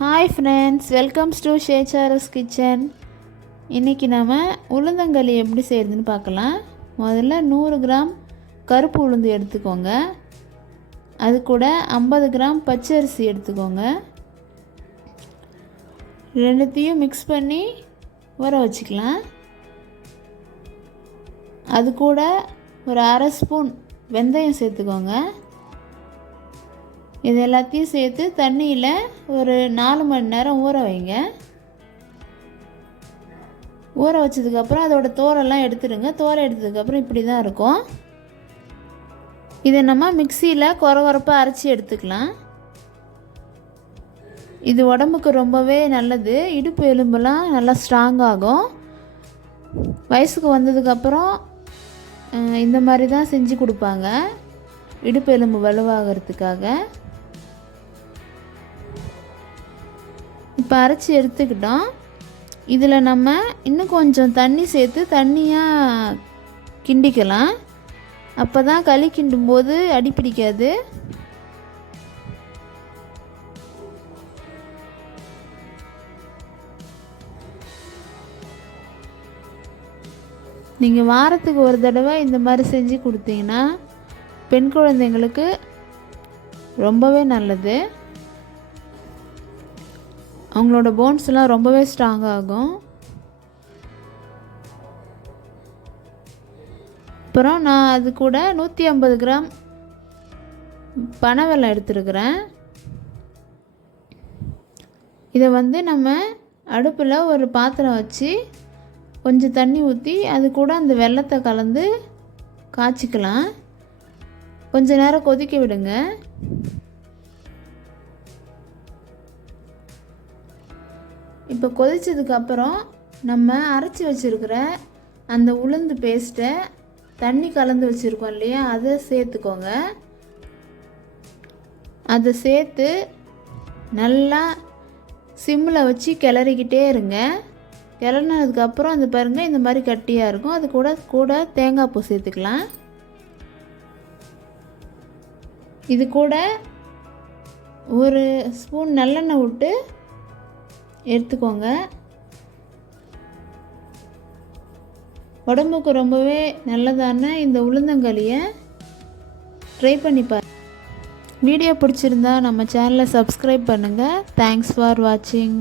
Hi friends, welcomes to ஷேச்சாரஸ் kitchen. இன்றைக்கி நம்ம உளுந்தங்களி எப்படி செய்கிறதுன்னு பார்க்கலாம். முதல்ல 100 கிராம் கருப்பு உளுந்து எடுத்துக்கோங்க. அது கூட 50 கிராம் பச்சரிசி எடுத்துக்கோங்க. ரெண்டுத்தையும் மிக்ஸ் பண்ணி ஊற வச்சுக்கலாம். அது கூட ஒரு அரை ஸ்பூன் வெந்தயம் சேர்த்துக்கோங்க. இது எல்லாத்தையும் சேர்த்து தண்ணியில் ஒரு 4 மணி நேரம் ஊற வைங்க. ஊற வச்சதுக்கப்புறம் அதோட தோலெல்லாம் எடுத்துடுங்க. தோலை எடுத்ததுக்கப்புறம் இப்படி தான் இருக்கும். இதை நம்ம மிக்சியில் கொரகொரப்பாக அரைச்சி எடுத்துக்கலாம். இது உடம்புக்கு ரொம்பவே நல்லது. இடுப்பு எலும்பெல்லாம் நல்லா ஸ்ட்ராங்காகும். வயசுக்கு வந்ததுக்கப்புறம் இந்த மாதிரி தான் செஞ்சு கொடுப்பாங்க, இடுப்பு எலும்பு வலுவாகிறதுக்காக. இப்போ அரைச்சி எடுத்துக்கிட்டோம். இதில் நம்ம இன்னும் கொஞ்சம் தண்ணி சேர்த்து தண்ணியாக கிண்டிக்கலாம். அப்போ தான் களி கிண்டும் போது அடி பிடிக்காது. நீங்கள் வாரத்துக்கு ஒரு தடவை இந்த மாதிரி செஞ்சு கொடுத்தீங்கன்னா பெண் குழந்தைங்களுக்கு ரொம்பவே நல்லது. அவங்களோட போன்ஸ்லாம் ரொம்பவே ஸ்ட்ராங்காகும். அப்புறம் நான் அது கூட 150 கிராம் பனை வெல்லம் எடுத்துருக்கிறேன். இதை நம்ம அடுப்பில் ஒரு பாத்திரம் வச்சு கொஞ்சம் தண்ணி ஊற்றி அது கூட அந்த வெல்லத்தை கலந்து காய்ச்சிக்கலாம். கொஞ்ச நேரம் கொதிக்க விடுங்க. இப்போ கொதிச்சதுக்கப்புறம் நம்ம அரைச்சி வச்சுருக்கிற அந்த உளுந்து பேஸ்ட்டை தண்ணி கலந்து வச்சுருக்கோம் இல்லையா, அதை சேர்த்துக்கோங்க. அதை சேர்த்து நல்லா சிம்மில் வச்சு கிளறிக்கிட்டே இருங்க. கிளறினதுக்கப்புறம் அது பாருங்கள், இந்த மாதிரி கட்டியாக இருக்கும். அது கூட தேங்காய் பூ சேர்த்துக்கலாம். இது கூட ஒரு ஸ்பூன் நல்லெண்ணெய் விட்டு எடுத்துக்கோங்க. உடம்புக்கு ரொம்பவே நல்லதான இந்த உளுந்தங்களியை ட்ரை பண்ணி பாருங்கள். வீடியோ பிடிச்சிருந்தா நம்ம சேனலை சப்ஸ்கிரைப் பண்ணுங்கள். தேங்க்ஸ் ஃபார் வாட்சிங்.